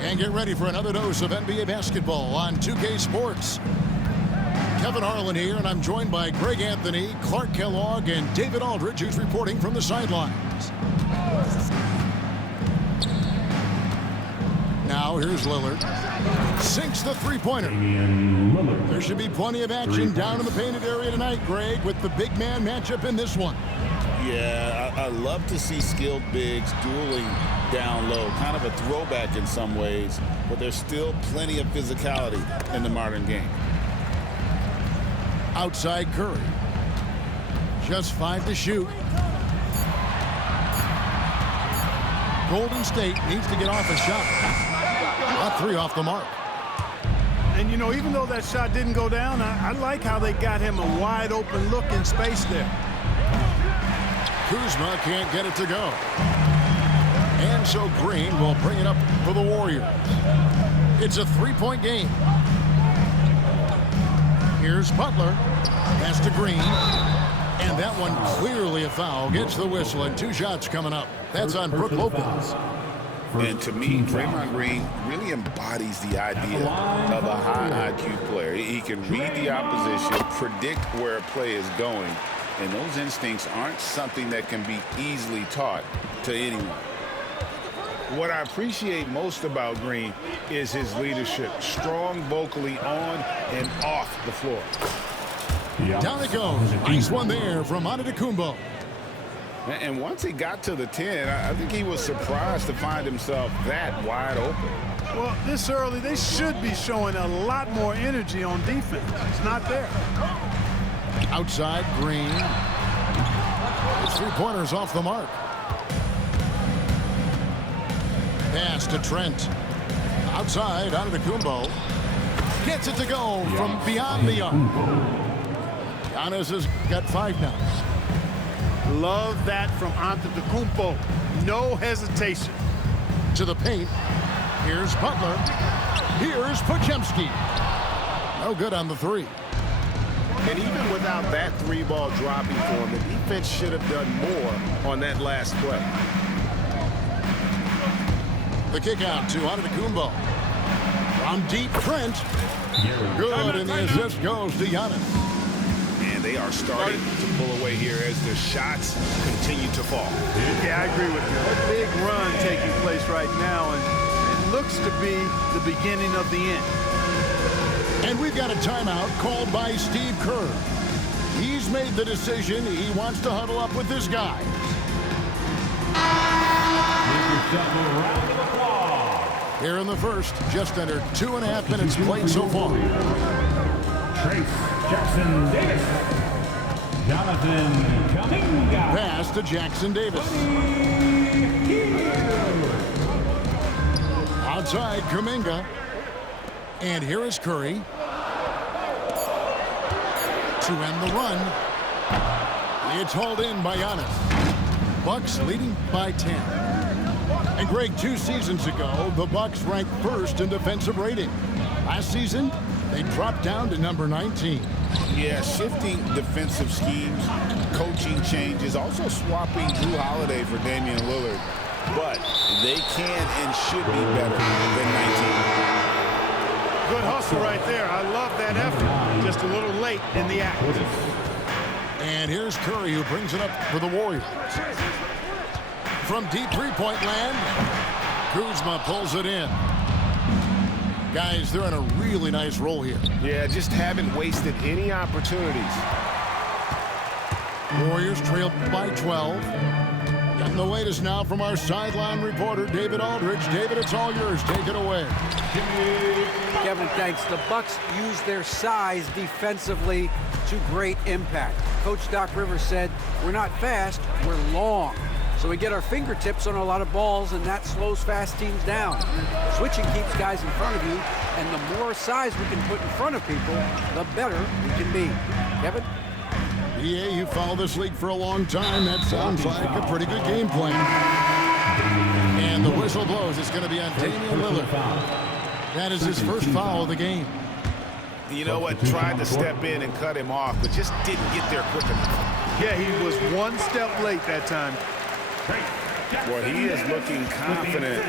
And get ready for another dose of NBA basketball on 2K Sports. Kevin Harlan here, and I'm joined by Greg Anthony, Clark Kellogg, and David Aldridge, who's reporting from the sidelines. Now here's Lillard. Sinks the three-pointer. There should be plenty of action down in the painted area tonight, Greg, with the big man matchup in this one. Yeah, I love to see skilled bigs dueling down low. Kind of a throwback in some ways, but there's still plenty of physicality in the modern game. Outside Curry. Just 5 to shoot. Golden State needs to get off a shot. Not 3 off the mark. And, you know, even though that shot didn't go down, I like how they got him a wide open look in space there. Kuzma can't get it to go. And so Green will bring it up for the Warriors. It's a 3-point game. Here's Butler. Pass to Green. And that one clearly a foul. Gets the whistle, and 2 shots coming up. That's on Brook Lopez. And to me, Draymond Green really embodies the idea of a high IQ player. He can read the opposition, predict where a play is going, and those instincts aren't something that can be easily taught to anyone. What I appreciate most about Green is his leadership. Strong vocally on and off the floor. Down it goes. Nice one there from Antetokounmpo. And once he got to the 10, I think he was surprised to find himself that wide open. Well, this early, they should be showing a lot more energy on defense. It's not there. Outside, Green. His 3-pointer's off the mark. Pass to Trent. Outside, Antetokounmpo. Gets it to go from beyond the arc. Giannis has got 5 now. Love that from Antetokounmpo. No hesitation. To the paint. Here's Butler. Here's Podziemski. No good on the 3. And even without that 3-ball dropping for him, the defense should have done more on that last play. The kick out to Antetokounmpo. From deep, Trent. Good, and the assist goes to Giannis. And they are starting to pull away here as the shots continue to fall. Yeah, I agree with you. A big run taking place right now, and it looks to be the beginning of the end. And we've got a timeout called by Steve Kerr. He's made the decision. He wants to huddle up with this guy. Here in the first, just under 2.5 minutes played so far. Jackson Davis. Jonathan Kuminga. Pass to Jackson Davis. Outside Kuminga. And here is Curry. To end the run. It's hauled in by Giannis. Bucks leading by 10. And Greg, 2 seasons ago, the Bucks ranked first in defensive rating. Last season, they dropped down to number 19. Yeah, shifting defensive schemes, coaching changes, also swapping Drew Holiday for Damian Lillard. But they can and should be better than 19. Good hustle right there. I love that effort. Just a little late in the act. And here's Curry, who brings it up for the Warriors. From deep 3-point land, Kuzma pulls it in. Guys, they're on a really nice roll here. Yeah, just haven't wasted any opportunities. Warriors trail by 12. Getting the latest now from our sideline reporter, David Aldridge. David, it's all yours. Take it away. Kevin, thanks. The Bucks use their size defensively to great impact. Coach Doc Rivers said, we're not fast, we're long. So we get our fingertips on a lot of balls, and that slows fast teams down. Switching keeps guys in front of you, and the more size we can put in front of people, the better we can be. Kevin? Yeah, you follow this league for a long time. That sounds like a pretty good game plan. And the whistle blows. It's going to be on Damian Lillard. That is his first foul of the game. You know what? Tried to step in and cut him off, but just didn't get there quick enough. Yeah, he was 1 step late that time. Well, he is looking confident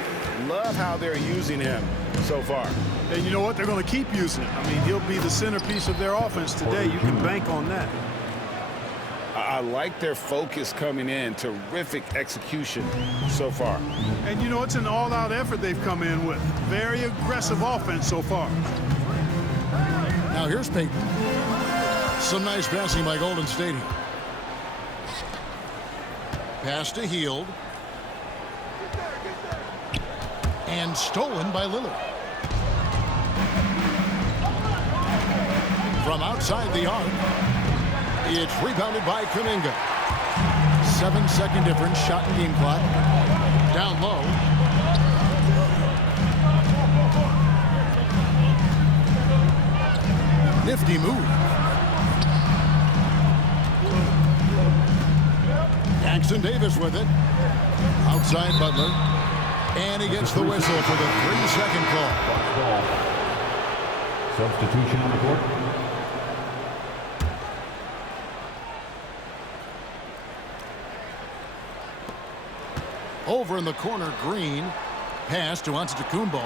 Love how they're using him so far. And you know what? They're going to keep using him. I mean, he'll be the centerpiece of their offense today. You can bank on that. I like their focus coming in. Terrific execution so far. And, you know, it's an all-out effort they've come in with. Very aggressive offense so far. Now here's Peyton. Some nice passing by Golden State. Pass to Hield. And stolen by Lillard. From outside the arc, it's rebounded by Kuminga. 7-second difference, shot and game clock. Down low. Nifty move. Jackson Davis with it. Outside Butler. And he gets the whistle for the 3-second call. Substitution on the court. Over in the corner, Green. Pass to Antetokounmpo.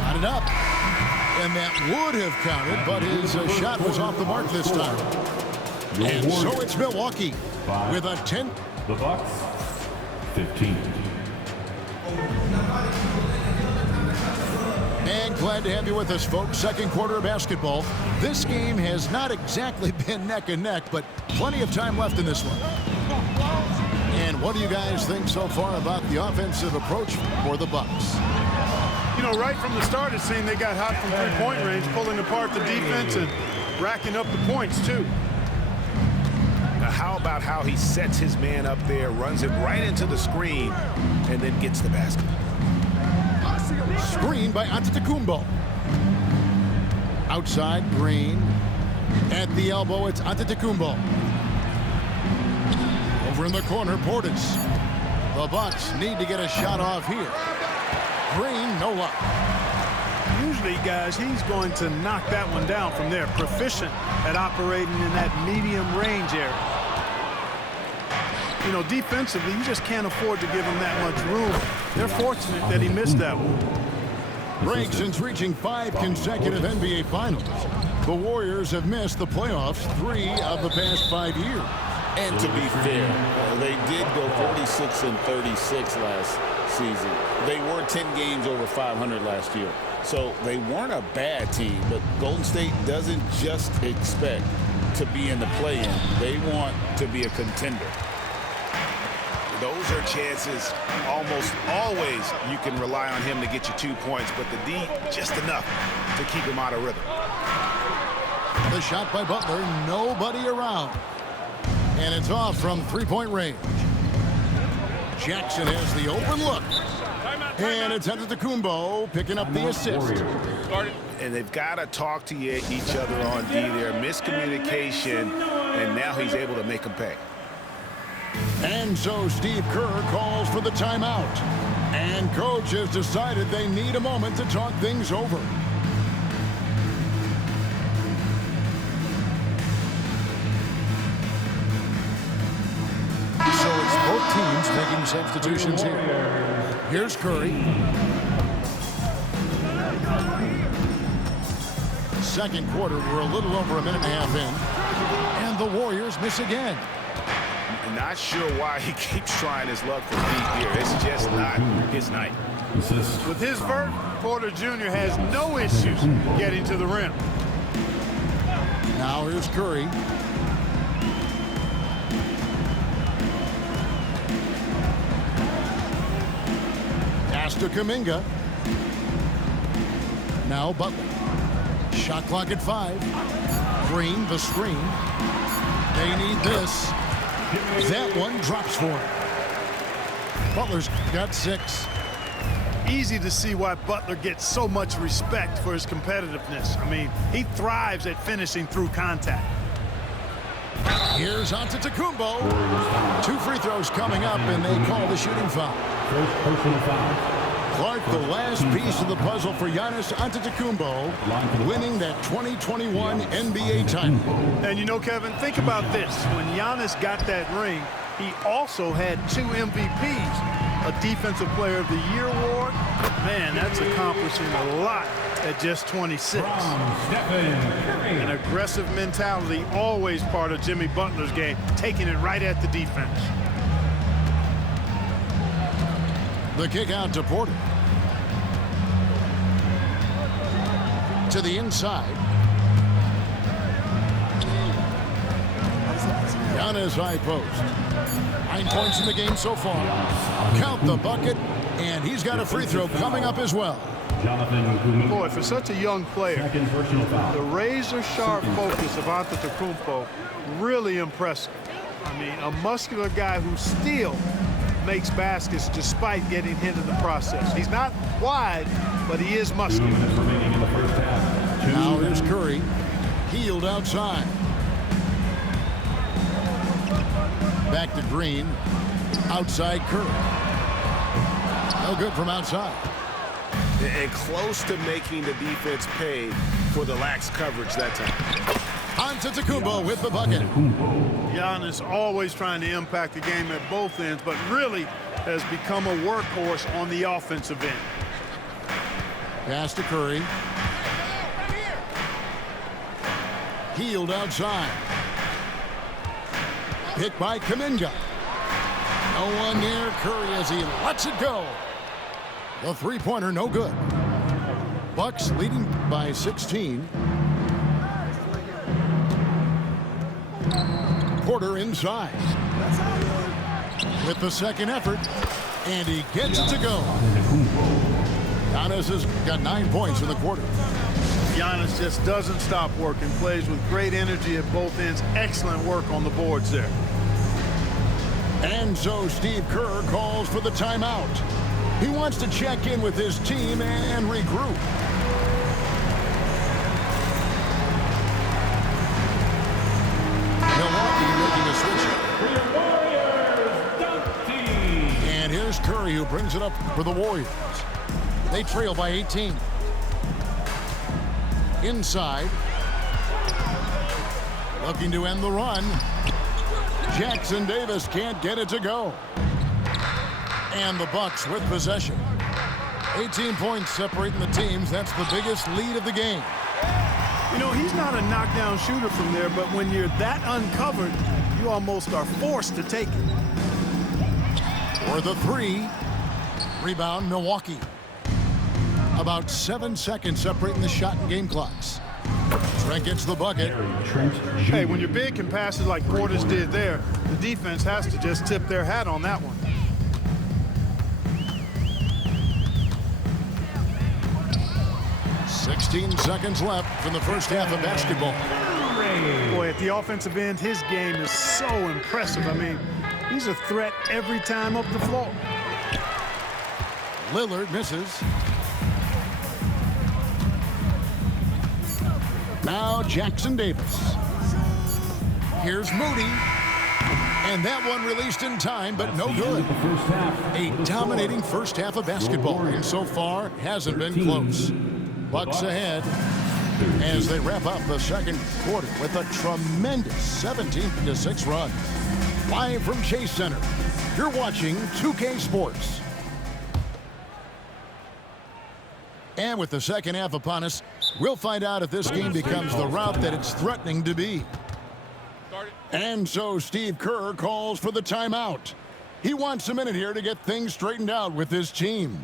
Got it up. And that would have counted, but his shot was off the mark this time. And so it's Milwaukee with a 10. The Bucks, 15. And glad to have you with us, folks. Second quarter of basketball. This game has not exactly been neck and neck, but plenty of time left in this one. And what do you guys think so far about the offensive approach for the Bucks? You know, right from the start, it seemed they got hot from three-point range, pulling apart the defense and racking up the points, too. Now, how about how he sets his man up there, runs it right into the screen, and then gets the basket? Screen by Antetokounmpo. Outside, Green. At the elbow, it's Antetokounmpo. Over in the corner, Portis. The Bucks need to get a shot off here. Green, no luck. Usually, guys, he's going to knock that one down from there. Proficient at operating in that medium range area. You know, defensively, you just can't afford to give him that much room. They're fortunate that he missed that one. Greg, since reaching 5 consecutive NBA Finals, the Warriors have missed the playoffs 3 of the past 5 years. And to be fair, they did go 46-36 last season. They were 10 games over 500 last year. So they weren't a bad team, but Golden State doesn't just expect to be in the play-in. They want to be a contender. Those are chances almost always you can rely on him to get you 2 points, but the D just enough to keep him out of rhythm. The shot by Butler, nobody around. And it's off from three-point range. Jackson has the open look. And it's Antetokounmpo picking up the assist. And they've got to talk to each other on D there. Miscommunication, and now he's able to make them pay. And so Steve Kerr calls for the timeout. And coach has decided they need a moment to talk things over. So it's both teams making substitutions here. Here's Curry. Second quarter, we're a little over a minute and a half in. And the Warriors miss again. Not sure why he keeps trying his luck for deep here. It's just not his night. With his vert, Porter Jr. has no issues getting to the rim. Now here's Curry. Pass to Kuminga. Now Butler. Shot clock at 5. Green, the screen. They need this. That one drops for him. Butler's got 6. Easy to see why Butler gets so much respect for his competitiveness. I mean, he thrives at finishing through contact. Here's Antetokounmpo. 2 free throws coming up, and they call the shooting foul. First personal foul. Clark, the last piece of the puzzle for Giannis Antetokounmpo, winning that 2021 NBA title. And you know, Kevin, think about this. When Giannis got that ring, he also had 2 MVPs, a Defensive Player of the Year award. Man, that's accomplishing a lot at just 26. An aggressive mentality, always part of Jimmy Butler's game, taking it right at the defense. The kick out to Porter. To the inside. Giannis high post. 9 points in the game so far. Count the bucket, and he's got a free throw coming up as well. Boy, for such a young player, the razor-sharp focus of Antetokounmpo, really impressive. I mean, a muscular guy who still makes baskets despite getting hit in the process. He's not wide, but he is muscular. Now here's Curry. Healed outside. Back to Green. Outside Curry. No good from outside. And close to making the defense pay for the lax coverage that time. Antetokounmpo with the bucket. Giannis always trying to impact the game at both ends, but really has become a workhorse on the offensive end. Pass to Curry. Healed outside. Hit by Kuminga. No one near Curry as he lets it go. The three-pointer no good. Bucks leading by 16. Porter inside. With the second effort, and he gets it to go. Giannis has got 9 points in the quarter. Giannis just doesn't stop working, plays with great energy at both ends. Excellent work on the boards there. And so Steve Kerr calls for the timeout. He wants to check in with his team and regroup. Milwaukee making a switch. And here's Curry, who brings it up for the Warriors. They trail by 18. Inside. Looking to end the run. Jackson Davis can't get it to go. And the Bucks with possession. 18 points separating the teams. That's the biggest lead of the game. You know, he's not a knockdown shooter from there, but when you're that uncovered, you almost are forced to take it. For the three. Rebound, Milwaukee. About 7 seconds separating the shot and game clocks. Trent gets the bucket. Hey, when you're big and passes like Portis did there, the defense has to just tip their hat on that one. "16 seconds left in the first half of basketball." Boy, at the offensive end, his game is so impressive. I mean, he's a threat every time up the floor. Lillard misses. Now Jackson Davis. Here's Moody. And that one released in time, but no good. A dominating first half of basketball, and so far hasn't been close. Bucks ahead as they wrap up the second quarter with a tremendous 17-6 run. Live from Chase Center, you're watching 2K Sports. And with the second half upon us, we'll find out if this game becomes the route that it's threatening to be. And so Steve Kerr calls for the timeout. He wants a minute here to get things straightened out with his team.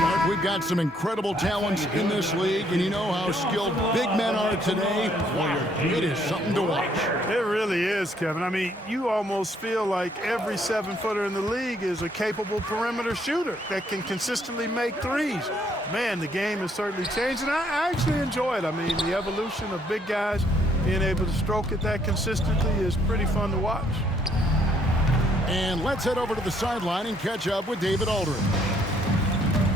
Mark, we've got some incredible talents in this league, and you know how skilled big men are today. Wow, it is something to watch. It really is, Kevin. I mean, you almost feel like every 7-footer in the league is a capable perimeter shooter that can consistently make threes. Man, the game has certainly changed, and I actually enjoy it. I mean, the evolution of big guys being able to stroke it that consistently is pretty fun to watch. And let's head over to the sideline and catch up with David Aldridge.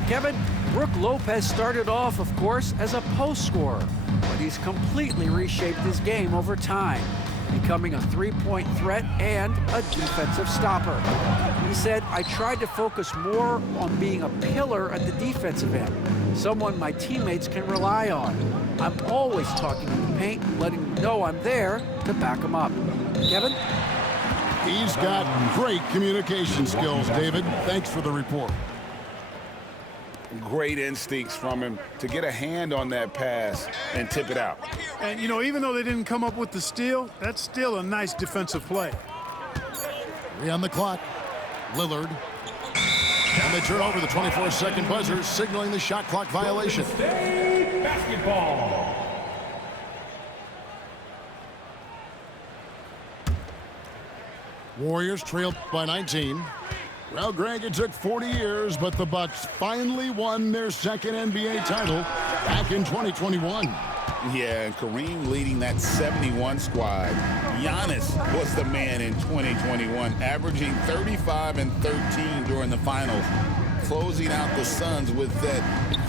Kevin, Brook Lopez started off, of course, as a post scorer, but he's completely reshaped his game over time, becoming a three-point threat and a defensive stopper. He said, I tried to focus more on being a pillar at the defensive end, someone my teammates can rely on. I'm always talking in the paint, letting them know I'm there to back them up. Kevin? He's got great communication skills, David. Thanks for the report. Great instincts from him to get a hand on that pass and tip it out. And, you know, even though they didn't come up with the steal, that's still a nice defensive play. 3 on the clock. Lillard. And they turn over the 24-second buzzer, signaling the shot clock violation. Basketball. Warriors trailed by 19. Well, Greg, it took 40 years, but the Bucks finally won their second NBA title back in 2021. Yeah, and Kareem leading that 71 squad. Giannis was the man in 2021, averaging 35 and 13 during the finals, closing out the Suns with that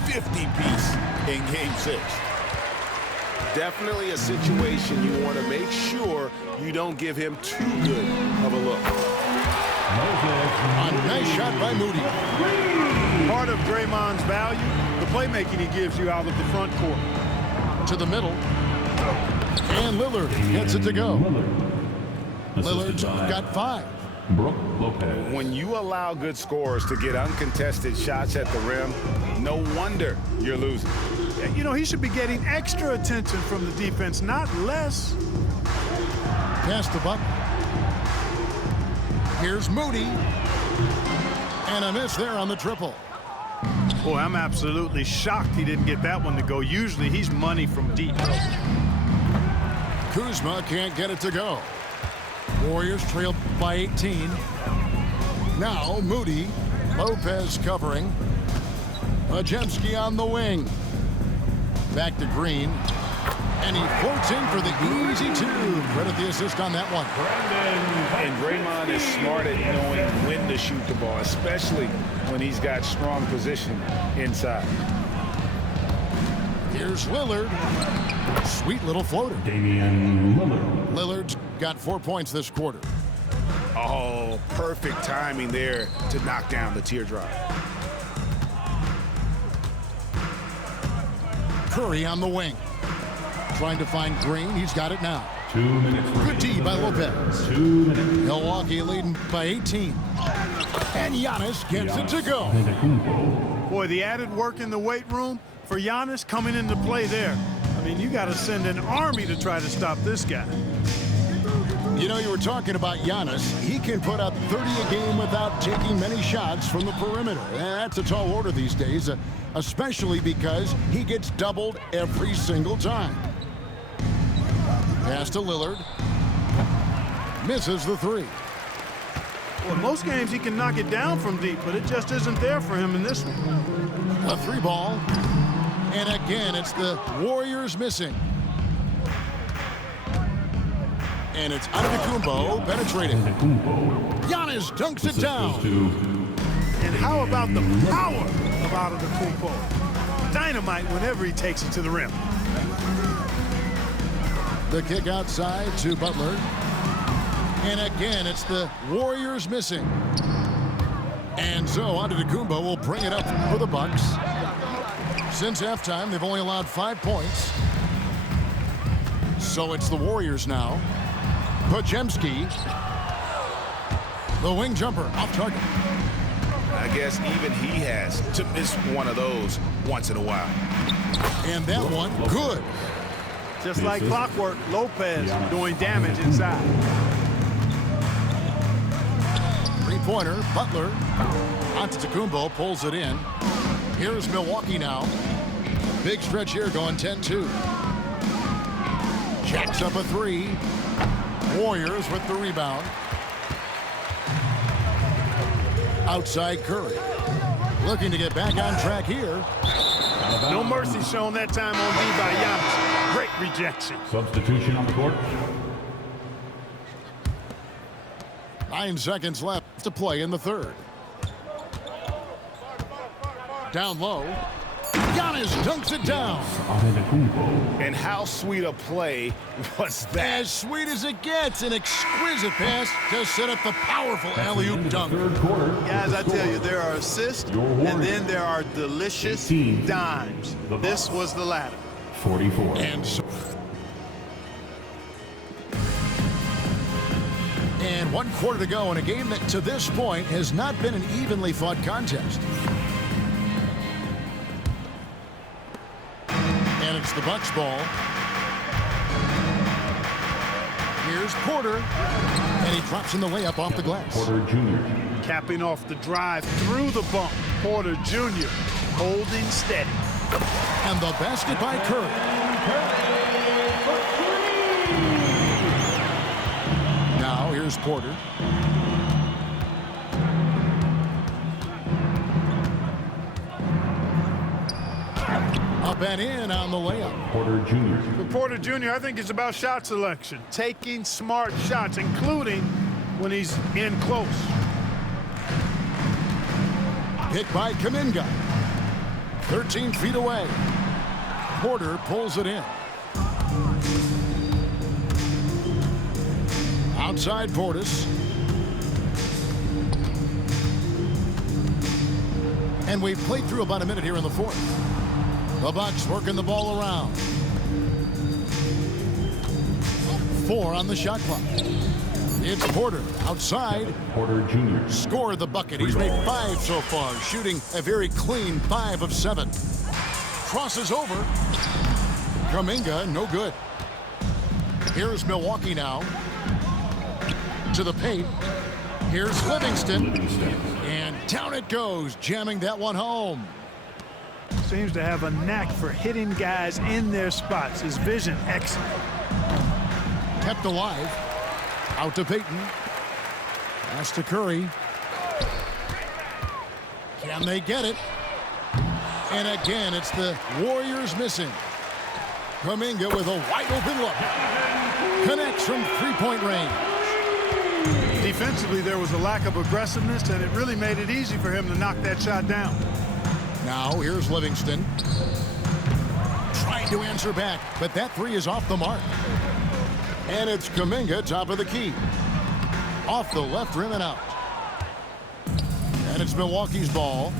50-piece in Game 6. Definitely a situation you want to make sure you don't give him too good of a look. A nice shot by Moody. Part of Draymond's value, the playmaking he gives you out of the front court. To the middle. And Lillard gets it to go. Lillard's got 5. Brook Lopez. When you allow good scorers to get uncontested shots at the rim, no wonder you're losing. You know, he should be getting extra attention from the defense, not less. Pass the buck. Here's Moody. And a miss there on the triple. Boy, I'm absolutely shocked he didn't get that one to go. Usually he's money from deep. Kuzma can't get it to go. Warriors trailed by 18. Now Moody. Lopez covering. Majemski on the wing. Back to Green. And he floats in for the easy 2. Credit the assist on that one. And Draymond is smart at knowing when to shoot the ball, especially when he's got strong position inside. Here's Lillard. Sweet little floater. Damian Lillard. Lillard's got 4 points this quarter. Oh, perfect timing there to knock down the teardrop. Curry on the wing. Trying to find Green. He's got it now. 2 minutes. Good D by Lopez. 2 minutes. Milwaukee leading by 18. And Giannis gets it to go. Boy, the added work in the weight room for Giannis coming into play there. I mean, you got to send an army to try to stop this guy. You know, you were talking about Giannis. He can put up 30 a game without taking many shots from the perimeter. That's a tall order these days, especially because he gets doubled every single time. Pass to Lillard. Misses the 3. Well, most games he can knock it down from deep, but it just isn't there for him in this one. A 3 ball. And again, it's the Warriors missing. And it's Antetokounmpo penetrating. Giannis dunks it down. And how about the power of Antetokounmpo? Dynamite whenever he takes it to the rim. The kick outside to Butler. And again, it's the Warriors missing. And so Antetokounmpo will bring it up for the Bucks. Since halftime, they've only allowed 5 points. So it's the Warriors now. Majemski. The wing jumper off target. I guess even he has to miss one of those once in a while. And that one, good. Just like clockwork, Lopez doing damage inside. Three-pointer, Butler. Antetokounmpo pulls it in. Here's Milwaukee now. Big stretch here going 10-2. Jacks up a three. Warriors with the rebound. Outside Curry. Looking to get back on track here. No mercy shown that time on D by Giannis. Great rejection. Substitution on the court. 9 seconds left to play in the third. Down low. Giannis dunks it down. And how sweet a play was that? As sweet as it gets, an exquisite pass to set up the powerful alley-oop dunk. Guys, I tell you, there are assists, and then there are delicious dimes. This was the latter. 44. And 1 quarter to go in a game that to this point has not been an evenly fought contest. And it's the Bucks ball. Here's Porter, and he drops in the layup off the glass. Porter Jr. Capping off the drive through the bump. Porter Jr. holding steady. And the basket by Curry. Now here's Porter. Up and in on the layup. Porter Jr. For Porter Jr., I think it's about shot selection. Taking smart shots, including when he's in close. Hit by Kuminga. 13 feet away. Porter pulls it in. Outside Portis. And we've played through about a minute here in the fourth. The Bucks working the ball around. 4 on the shot clock. It's Porter outside. Porter Jr. Scored the bucket. He's made 5 so far, shooting a very clean 5 of 7. Crosses over. Kuminga, no good. Here's Milwaukee now. To the paint. Here's Livingston. And down it goes, jamming that one home. Seems to have a knack for hitting guys in their spots. His vision, excellent. Kept alive. Out to Payton. Pass to Curry. Can they get it? And again, it's the Warriors missing. Kuminga with a wide open look. Connects from three-point range. Defensively, there was a lack of aggressiveness, and it really made it easy for him to knock that shot down. Now here's Livingston. Trying to answer back, but that three is off the mark. And it's Kuminga, top of the key. Off the left rim and out. And it's Milwaukee's ball.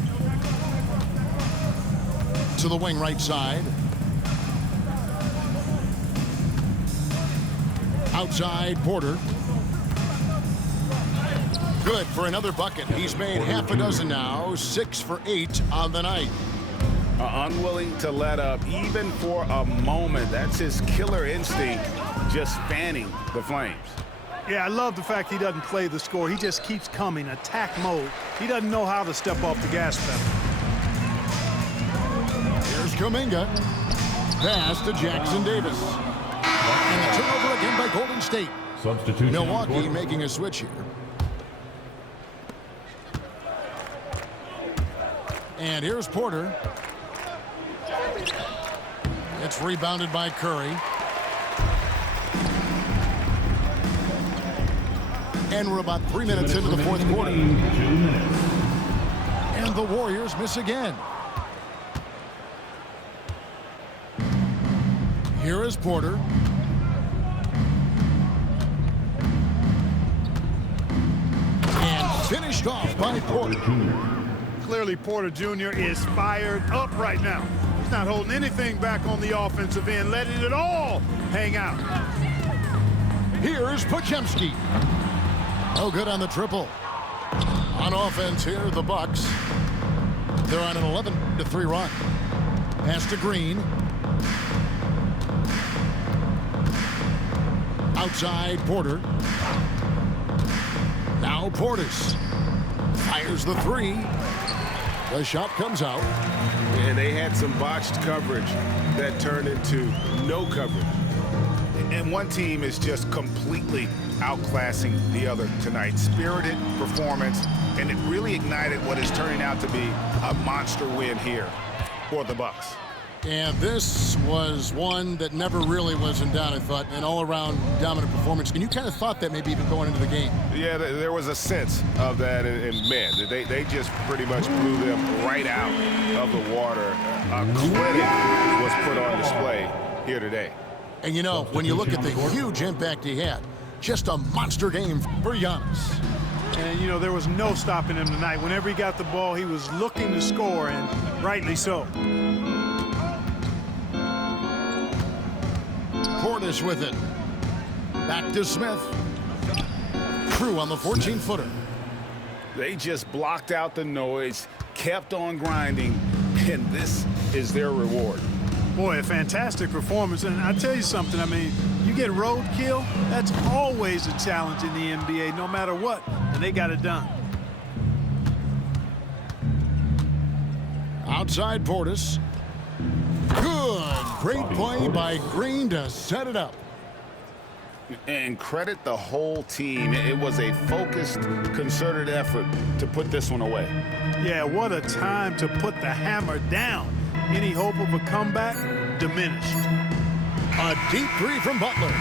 To the wing right side. Outside Porter. Good for another bucket. He's made half a dozen now. 6 for 8 on the night. Unwilling to let up even for a moment. That's his killer instinct, just fanning the flames. Yeah, I love the fact he doesn't play the score. He just keeps coming, attack mode. He doesn't know how to step off the gas pedal. Here's Kuminga. Pass to Jackson Davis. And the turnover again by Golden State. Substitution. Milwaukee making a switch here. And here's Porter. It's rebounded by Curry. And we're about 3 minutes into the fourth quarter. 2 minutes. And the Warriors miss again. Here is Porter. And finished off by Porter. Clearly, Porter Jr. is fired up right now. He's not holding anything back on the offensive end, letting it all hang out. Here's Podziemski. No good on the triple. On offense here, the Bucks. They're on an 11-3 run. Pass to Green. Outside Porter. Now Portis fires the three. The shot comes out. And they had some botched coverage that turned into no coverage. And one team is just completely outclassing the other tonight. Spirited performance, and it really ignited what is turning out to be a monster win here for the Bucks. And this was one that never really was in doubt, I thought, an all-around dominant performance. And you kind of thought that maybe even going into the game. Yeah, there was a sense of that, and man, they just pretty much blew them right out of the water. Clinic was put on display here today. And you know, when you look at the huge impact he had, just a monster game for Giannis. And, you know, there was no stopping him tonight. Whenever he got the ball, he was looking to score, and rightly so. Portis with it. Back to Smith. Crew on the 14-footer. They just blocked out the noise, kept on grinding, and this is their reward. Boy, a fantastic performance. And I tell you something, I mean, you get roadkill, that's always a challenge in the NBA, no matter what, and they got it done. Outside Portis. Good. Great play by Green to set it up. And credit the whole team. It was a focused, concerted effort to put this one away. Yeah, what a time to put the hammer down. Any hope of a comeback diminished. A deep three from Butler.